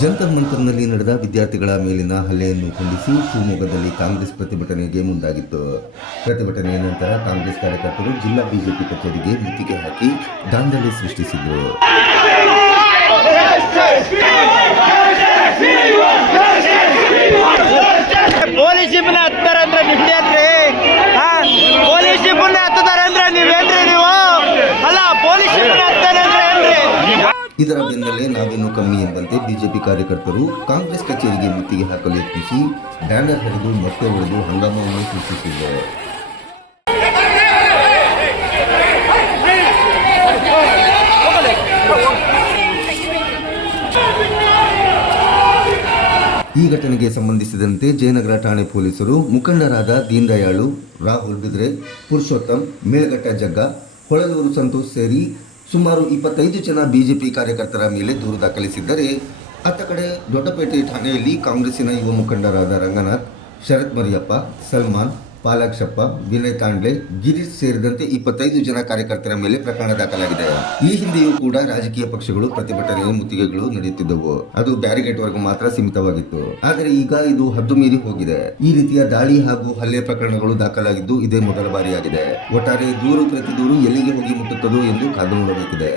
ಜಂತರ್ ಮಂತರ್ನಲ್ಲಿ ನಡೆದ ವಿದ್ಯಾರ್ಥಿಗಳ ಮೇಲಿನ ಹಲ್ಲೆಯನ್ನು ಖಂಡಿಸಿ ಶಿವಮೊಗ್ಗದಲ್ಲಿ ಕಾಂಗ್ರೆಸ್ ಪ್ರತಿಭಟನೆಗೆ ಮುಂದಾಗಿತ್ತು. ಪ್ರತಿಭಟನೆಯ ನಂತರ ಕಾಂಗ್ರೆಸ್ ಕಾರ್ಯಕರ್ತರು ಜಿಲ್ಲಾ ಬಿಜೆಪಿ ಕಚೇರಿಗೆ ಮುತ್ತಿಗೆ ಹಾಕಿ ದಾಂಧಲೆ ಸೃಷ್ಟಿಸಿದರು. ಪೊಲೀಸ್ ಶಿಪ್ನ ಹತ್ತಾರಂದ್ರೆ ನಿಮ್ದೇನ್ರಿ? ಪೊಲೀಸ್ ಶಿಪ್ನ ಹತ್ತದಾರಂದ್ರೆ ನೀವೇನ್ರಿ? ನೀವು ಅಲ್ಲ, ಪೊಲೀಸ್ ಶಿಪ್ನ ಹತ್ತಾರಂದ್ರೆ ಏನ್ರಿ? ಇದರ ಬೆನ್ನಲ್ಲೇ ನಾವೇನು ಕಮ್ಮಿ ಎಂಬಂತೆ ಬಿಜೆಪಿ ಕಾರ್ಯಕರ್ತರು ಕಾಂಗ್ರೆಸ್ ಕಚೇರಿಗೆ ಮುತ್ತಿಗೆ ಹಾಕಲು ಯತ್ನಿಸಿ ಬ್ಯಾನರ್ ಹರಿದು ಮೊಟ್ಟೆ ಹೊಡೆದು ಹಂಗಾಮವನ್ನು ಸೃಷ್ಟಿಸಿದ್ದಾರೆ. ಈ ಘಟನೆಗೆ ಸಂಬಂಧಿಸಿದಂತೆ ಜಯನಗರ ಠಾಣೆ ಪೊಲೀಸರು ಮುಖಂಡರಾದ ದೀನ್ ದಯಾಳು, ರಾಹುಲ್ ಬಿದ್ರೆ, ಪುರುಷೋತ್ತಮ್, ಮೇಳಘಟ್ಟ ಜಗ್ಗ, ಹೊಳಲೂರು ಸಂತೋಷ್ ಸೇರಿ ಸುಮಾರು 25 ಜನ ಬಿಜೆಪಿ ಕಾರ್ಯಕರ್ತರ ಮೇಲೆ ದೂರು ದಾಖಲಿಸಿದ್ದರೆ, ಅತ್ತ ಕಡೆ ದೊಡ್ಡಪೇಟೆ ಠಾಣೆಯಲ್ಲಿ ಕಾಂಗ್ರೆಸ್ಸಿನ ಯುವ ಮುಖಂಡರಾದ ರಂಗನಾಥ್, ಶರತ್ ಮರಿಯಪ್ಪ, ಸಲ್ಮಾನ್, ಪಾಲಾಕ್ಷಪ್ಪ, ವಿನಯ್ ತಾಂಡ್ಲೆ, ಗಿರೀಶ್ ಸೇರಿದಂತೆ 25 ಜನ ಕಾರ್ಯಕರ್ತರ ಮೇಲೆ ಪ್ರಕರಣ ದಾಖಲಾಗಿದೆ. ಈ ಹಿಂದೆಯೂ ಕೂಡ ರಾಜಕೀಯ ಪಕ್ಷಗಳು ಪ್ರತಿಭಟನೆಯ ಮುತ್ತಿಗೆಗಳು ನಡೆಯುತ್ತಿದ್ದವು. ಅದು ಬ್ಯಾರಿಗೇಡ್ವರೆಗೂ ಮಾತ್ರ ಸೀಮಿತವಾಗಿತ್ತು. ಆದರೆ ಈಗ ಇದು ಹದ್ದು ಮೀರಿ ಹೋಗಿದೆ. ಈ ರೀತಿಯ ದಾಳಿ ಹಾಗೂ ಹಲ್ಲೆ ಪ್ರಕರಣಗಳು ದಾಖಲಾಗಿದ್ದು ಇದೇ ಮೊದಲ ಬಾರಿಯಾಗಿದೆ. ಒಟ್ಟಾರೆ ದೂರು ಪ್ರತಿ ದೂರು ಎಲ್ಲಿಗೆ ಹೋಗಿ ಮುಟ್ಟುತ್ತದೋ ಎಂದು ಕಾದು ನೋಡಬೇಕಿದೆ.